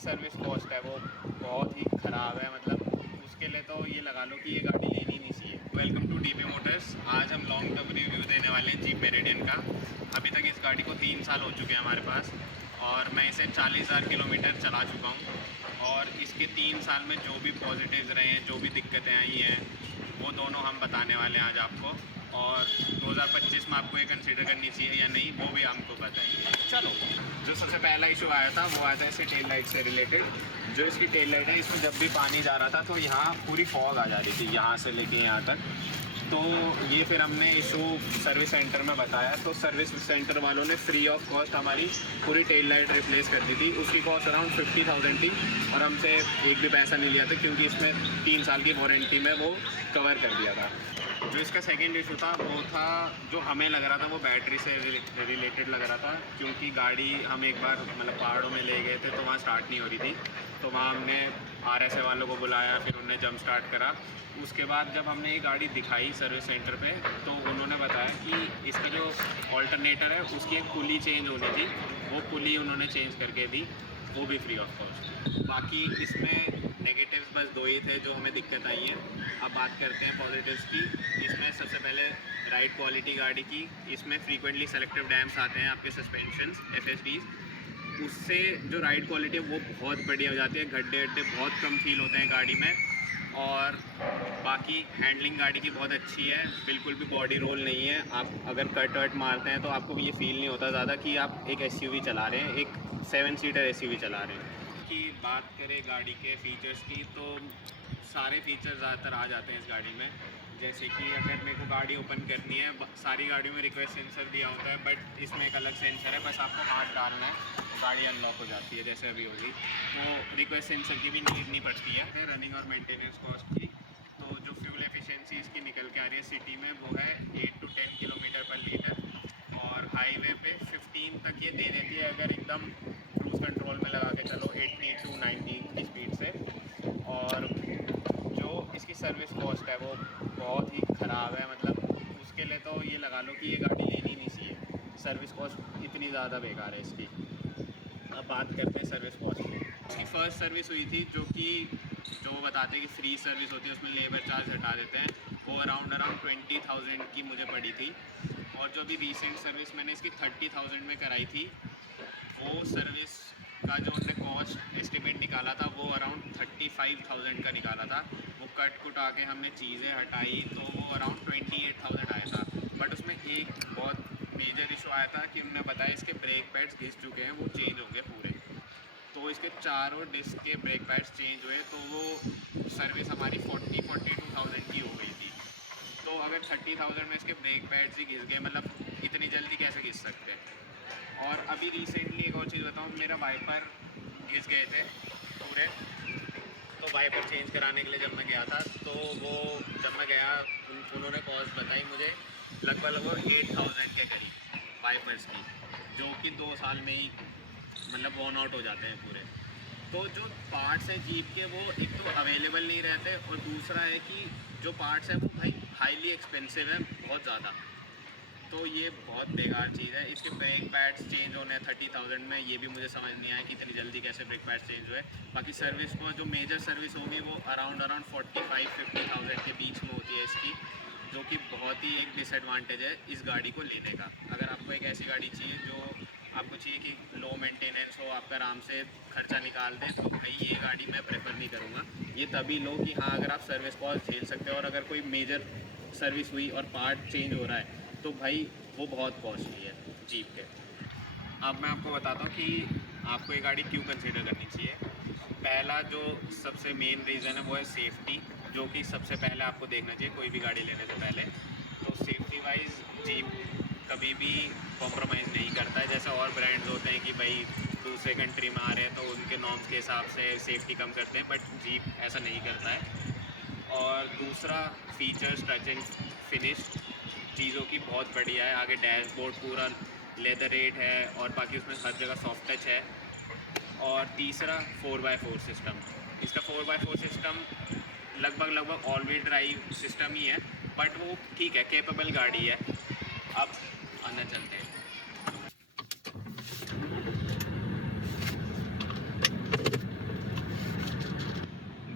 Service cost है वो बहुत ही ख़राब है। मतलब उसके लिए तो ये लगा लो कि ये गाड़ी लेनी नहीं चाहिए। Welcome to DP motors. आज हम लॉन्ग टर्म रिव्यू देने वाले हैं जीप मेरिडियन का। अभी तक इस गाड़ी को 3 साल हो चुके हैं हमारे पास और मैं इसे 40,000 किलोमीटर चला चुका हूँ। और इसके 3 साल में जो भी पॉजिटिव्स रहे हैं, जो भी दिक्कतें आई हैं, वो दोनों हम बताने वाले हैं आज आपको। और 2025 में आपको ये कंसीडर करनी चाहिए या नहीं, वो भी हमको बताएंगे। चलो, जो सबसे पहला इशू आया था वो आया था इससे टेल लाइट से रिलेटेड। जो इसकी टेल लाइट है, इसमें जब भी पानी जा रहा था तो यहाँ पूरी फॉग आ जा रही थी, यहाँ से लेके यहाँ तक। तो ये फिर हमने इशू सर्विस सेंटर में बताया, तो सर्विस सेंटर वालों ने फ्री ऑफ कॉस्ट हमारी पूरी टेल लाइट रिप्लेस कर दी थी। उसकी कॉस्ट अराउंड 50,000 थी और हमसे एक भी पैसा नहीं लिया था, क्योंकि इसमें 3 साल की वारंटी में वो कवर कर दिया था। जो इसका सेकंड इशू था वो था, जो हमें लग रहा था वो बैटरी से रिलेटेड लग रहा था, क्योंकि गाड़ी हम एक बार मतलब पहाड़ों में ले गए थे तो वहाँ स्टार्ट नहीं हो रही थी। तो वहाँ हमने RSA वालों को बुलाया, फिर उन्होंने जंप स्टार्ट करा। उसके बाद जब हमने ये गाड़ी दिखाई सर्विस सेंटर पे, तो उन्होंने बताया कि इसकी जो ऑल्टरनेटर है उसकी एक पुली चेंज होनी थी, वो पुली उन्होंने चेंज करके दी, वो भी फ्री ऑफ कॉस्ट। बाकी इसमें नेगेटिव्स बस 2 ही थे जो हमें दिक्कत आई है। अब बात करते हैं पॉजिटिव्स की। इसमें सबसे पहले राइड क्वालिटी गाड़ी की, इसमें फ्रीक्वेंटली सेलेक्टिव डैम्स आते हैं आपके सस्पेंशंस FSDs, उससे जो राइड क्वालिटी है वो बहुत बढ़िया हो जाती है। गड्ढे अड्डे बहुत कम फील होते हैं गाड़ी में। और बाकी हैंडलिंग गाड़ी की बहुत अच्छी है, बिल्कुल भी बॉडी रोल नहीं है। आप अगर कट वट मारते हैं तो आपको ये फील नहीं होता ज़्यादा कि आप एक SUV चला रहे हैं, एक 7 सीटर SUV चला रहे हैं। की बात करें गाड़ी के फ़ीचर्स की, तो सारे फीचर ज़्यादातर आ जाते हैं इस गाड़ी में। जैसे कि अगर मेरे को गाड़ी ओपन करनी है, सारी गाड़ियों में रिक्वेस्ट सेंसर दिया होता है, बट इसमें एक अलग सेंसर है, बस आपको हाथ डालना है, गाड़ी अनलॉक हो जाती है जैसे अभी होगी। तो रिक्वेस्ट सेंसर की भी नीड नहीं पड़ती है। रनिंग और मेंटेनेंस कॉस्ट की, तो जो फ्यूल एफिशिएंसी इसकी निकल के आ रही है सिटी में वो है 8 to 10 किलोमीटर पर लीटर, और हाईवे पे 15 तक ये दे देती है अगर एकदम क्रूज़ कंट्रोल में लगा के चलो 80 to 90 की स्पीड से। और जो इसकी सर्विस कॉस्ट है वो बहुत ही ख़राब है। मतलब उसके लिए तो ये लगा लो कि ये गाड़ी लेनी नहीं चाहिए, सर्विस कॉस्ट इतनी ज़्यादा बेकार है इसकी। अब बात करते हैं सर्विस कॉस्ट की। इसकी फ़र्स्ट सर्विस हुई थी, जो बताते हैं कि फ्री सर्विस होती है, उसमें लेबर चार्ज हटा देते हैं, वो अराउंड 20,000 की मुझे पड़ी थी। और जो भी रिसेंट सर्विस मैंने इसकी 30,000 में कराई थी, वो सर्विस का जो उन्होंने कॉस्ट एस्टिमेट निकाला था वो अराउंड 35,000 का निकाला था। वो कट कुटा के हमने चीज़ें हटाई तो वो अराउंड 28,000 आया था। बट उसमें एक बहुत मेजर इशू आया था कि उन्होंने बताया इसके ब्रेक पैड्स घिस चुके हैं, वो चेंज होंगे पूरे। तो इसके चारों डिस्क के ब्रेक पैड्स चेंज हुए, तो वो सर्विस हमारी 42,000 की हो गई थी। तो अगर 30,000 में इसके ब्रेक पैड्स ही घिस गए, मतलब इतनी जल्दी कैसे घिस सकते हैं। और अभी रिसेंटली एक और चीज़ बताऊँ, मेरा वाइपर घिस गए थे पूरे, तो वाइपर चेंज कराने के लिए जब मैं गया था, तो वो जब मैं गया उन्होंने कॉस्ट बताई मुझे लगभग 8,000 के करीब वाइपर्स की, जो कि 2 साल में ही मतलब वॉर्न आउट हो जाते हैं पूरे। तो जो पार्ट्स हैं जीप के वो एक तो अवेलेबल नहीं रहते, और दूसरा है कि जो पार्ट्स हैं वो भाई हाईली एक्सपेंसिव है बहुत ज़्यादा। तो ये बहुत बेकार चीज़ है। इसके ब्रेक पैड्स चेंज होने 30,000 में, ये भी मुझे समझ नहीं आया कि इतनी जल्दी कैसे ब्रेक पैड्स चेंज हुए। बाकी सर्विस को जो मेजर सर्विस होगी वो अराउंड 45-50,000 के बीच में होती है इसकी, जो कि बहुत ही एक डिसएडवांटेज है इस गाड़ी को लेने का। अगर आपको एक ऐसी गाड़ी चाहिए जो आपको चाहिए कि लो मेंटेनेंस हो, आपका आराम से खर्चा निकाल दें, तो भाई ये गाड़ी मैं प्रेफर नहीं करूँगा। ये तभी लो कि हाँ अगर आप सर्विस कॉस्ट झेल सकते हो, और अगर कोई मेजर सर्विस हुई और पार्ट चेंज हो रहा है तो भाई वो बहुत कॉस्टली है जीप के। अब मैं आपको बताता हूँ कि आपको ये गाड़ी क्यों कंसीडर करनी चाहिए। पहला जो सबसे मेन रीज़न है वो है सेफ्टी, जो कि सबसे पहले आपको देखना चाहिए कोई भी गाड़ी लेने से पहले। तो सेफ्टी वाइज जीप कभी भी कॉम्प्रोमाइज़ नहीं करता है। जैसे और ब्रांड्स होते हैं कि भाई दूसरे कंट्री में आ रहे हैं तो उनके नॉर्म्स के हिसाब से सेफ्टी कम करते हैं, बट जीप ऐसा नहीं करता है। और दूसरा फीचर्स, टच एंड फिनिश चीज़ों की बहुत बढ़िया है। आगे डैशबोर्ड पूरा लेदरेट है, और बाकी उसमें हर जगह सॉफ्ट टच है। और तीसरा 4x4 सिस्टम। इसका 4x4 सिस्टम लगभग ऑल व्हील ड्राइव सिस्टम ही है, बट वो ठीक है, कैपेबल गाड़ी है। अब अंदर चलते हैं।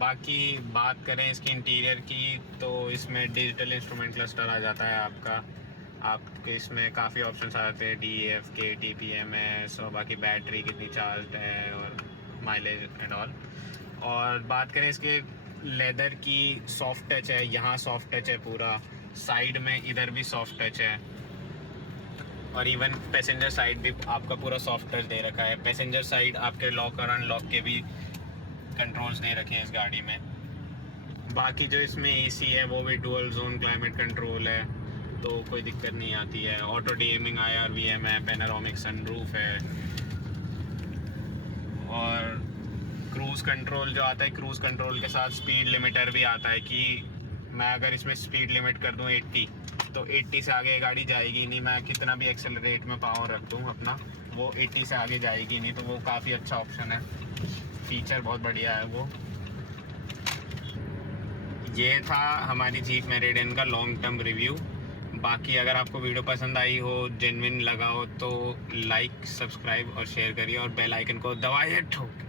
बाकी बात करें इसकी इंटीरियर की तो इसमें डिजिटल इंस्ट्रूमेंट क्लस्टर आ जाता है आपका। आपके इसमें काफ़ी ऑप्शंस आ जाते हैं, DAFK, TPMS, और बाकी बैटरी कितनी चार्ज है और माइलेज एंड ऑल। और बात करें इसके लेदर की, सॉफ्ट टच है, यहाँ सॉफ्ट टच है पूरा, साइड में इधर भी सॉफ्ट टच है, और इवन पैसेंजर साइड भी आपका पूरा सॉफ्ट टच दे रखा है। पैसेंजर साइड आपके लॉक और अनलॉक के भी कंट्रोल्स दे रखे हैं इस गाड़ी में। बाकी जो इसमें AC है वो भी डुअल जोन क्लाइमेट कंट्रोल है, तो कोई दिक्कत नहीं आती है। ऑटो डीएमिंग IRVM है, पैनोरामिक सनरूफ है, और क्रूज़ कंट्रोल जो आता है, क्रूज़ कंट्रोल के साथ स्पीड लिमिटर भी आता है कि मैं अगर इसमें स्पीड लिमिट कर दूं 80, तो 80 से आगे गाड़ी जाएगी नहीं। मैं कितना भी एक्सेलरेट में पावर रख दूं अपना, वो 80 से आगे जाएगी नहीं। तो वो काफ़ी अच्छा ऑप्शन है, फीचर बहुत बढ़िया है वो। ये था हमारी जीप मेरिडियन का लॉन्ग टर्म रिव्यू। बाकी अगर आपको वीडियो पसंद आई हो, जेन्युइन लगा हो, तो लाइक, सब्सक्राइब और शेयर करिए, और बेल आइकन को दबाइए ठोक।